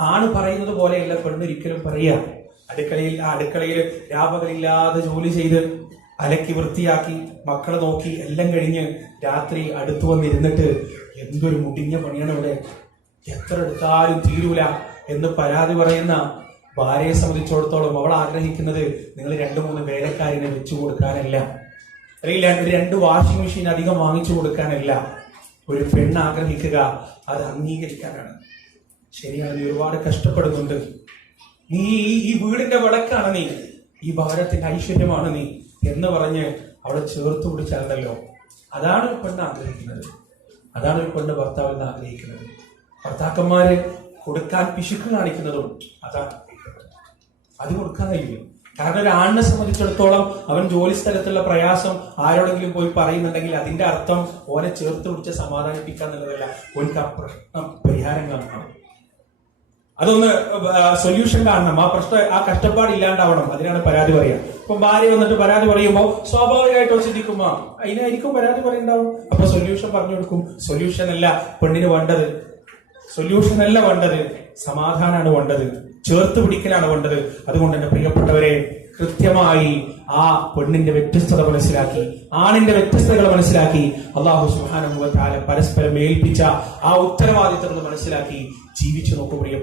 ആണ് പറയുന്നത് പോലെയല്ല പെണ്ണൊരിക്കലും പറയുക. അടുക്കളയിൽ ആ അടുക്കളയിൽ രാപകലില്ലാതെ ജോലി ചെയ്ത് അലക്കി വൃത്തിയാക്കി മക്കളെ നോക്കി എല്ലാം കഴിഞ്ഞ് രാത്രി അടുത്തു വന്നിരുന്നിട്ട് എന്തൊരു മുടിഞ്ഞ പണിയാണ് ഇവിടെ. എത്ര എടുത്താലും തീരൂല എന്ന് പരാതി പറയുന്ന ഭാര്യയെ സംബന്ധിച്ചിടത്തോളം അവൾ ആഗ്രഹിക്കുന്നത് നിങ്ങൾ രണ്ടു മൂന്ന് വേലക്കാരിനെ വെച്ചു കൊടുക്കാനല്ല. അല്ലെങ്കിൽ രണ്ട് വാഷിംഗ് മെഷീൻ അധികം വാങ്ങിച്ചു കൊടുക്കാനല്ല. ഒരു പെണ്ണ് ആഗ്രഹിക്കുക അത് അംഗീകരിക്കാനാണ്. ശരിയാണ് നീ ഒരുപാട് കഷ്ടപ്പെടുന്നുണ്ട്. നീ ഈ- വീടിന്റെ വിളക്കാണ് നീ. ഈ ഭാരത്തിന്റെ ഐശ്വര്യമാണ് നീ എന്ന് പറഞ്ഞ് അവളെ ചേർത്ത് പിടിച്ചാണല്ലോ അതാണ് ഒരു പെണ്ണ് ആഗ്രഹിക്കുന്നത്. അതാണ് ഒരു പെണ്ണ് ഭർത്താവിൽ നിന്ന് ആഗ്രഹിക്കുന്നത്. ഭർത്താക്കന്മാര് കൊടുക്കാൻ പിശുക്ക് കാണിക്കുന്നതും അതാണ് അത് കൊടുക്കാൻ കഴിയും കാരണം ഒരു ആണിനെ സംബന്ധിച്ചിടത്തോളം അവൻ ജോലി സ്ഥലത്തുള്ള പ്രയാസം ആരോടെങ്കിലും പോയി പറയുന്നുണ്ടെങ്കിൽ അതിന്റെ അർത്ഥം ഓനെ ചേർത്ത് പിടിച്ച് സമാധാനിപ്പിക്കുക എന്നുള്ളതല്ല ആ പ്രശ്നം പരിഹാരം കാണണം. അതൊന്ന് സൊല്യൂഷൻ കാണണം. ആ പ്രശ്നം ആ കഷ്ടപ്പാട് ഇല്ലാണ്ടാവണം. അതിനാണ് പരാതി പറയുക ഇപ്പൊ ഭാര്യ വന്നിട്ട് പരാതി പറയുമ്പോൾ സ്വാഭാവികമായിട്ടും ചിന്തിക്കുമ്പോ അതിനായിരിക്കും പരാതി പറയണ്ടാവും. അപ്പൊ സൊല്യൂഷൻ പറഞ്ഞു കൊടുക്കും. സൊല്യൂഷൻ അല്ല പെണ്ണിന് വേണ്ടത്. സൊല്യൂഷൻ അല്ല വേണ്ടത്. സമാധാനമാണ് വേണ്ടത്. ചേർത്ത് പിടിക്കലാണ് വേണ്ടത്. അതുകൊണ്ട് എന്റെ പ്രിയപ്പെട്ടവരെ കൃത്യമായി ആ പെണ്ണിന്റെ വ്യത്യസ്തത മനസ്സിലാക്കി ആണിന്റെ വ്യത്യസ്തതകൾ മനസ്സിലാക്കി അള്ളാഹു സുഹാനുഭവത്താല പരസ്പരം ഏൽപ്പിച്ച ആ ഉത്തരവാദിത്തങ്ങൾ മനസ്സിലാക്കി ജീവിച്ചു നോക്കു പ്രിയ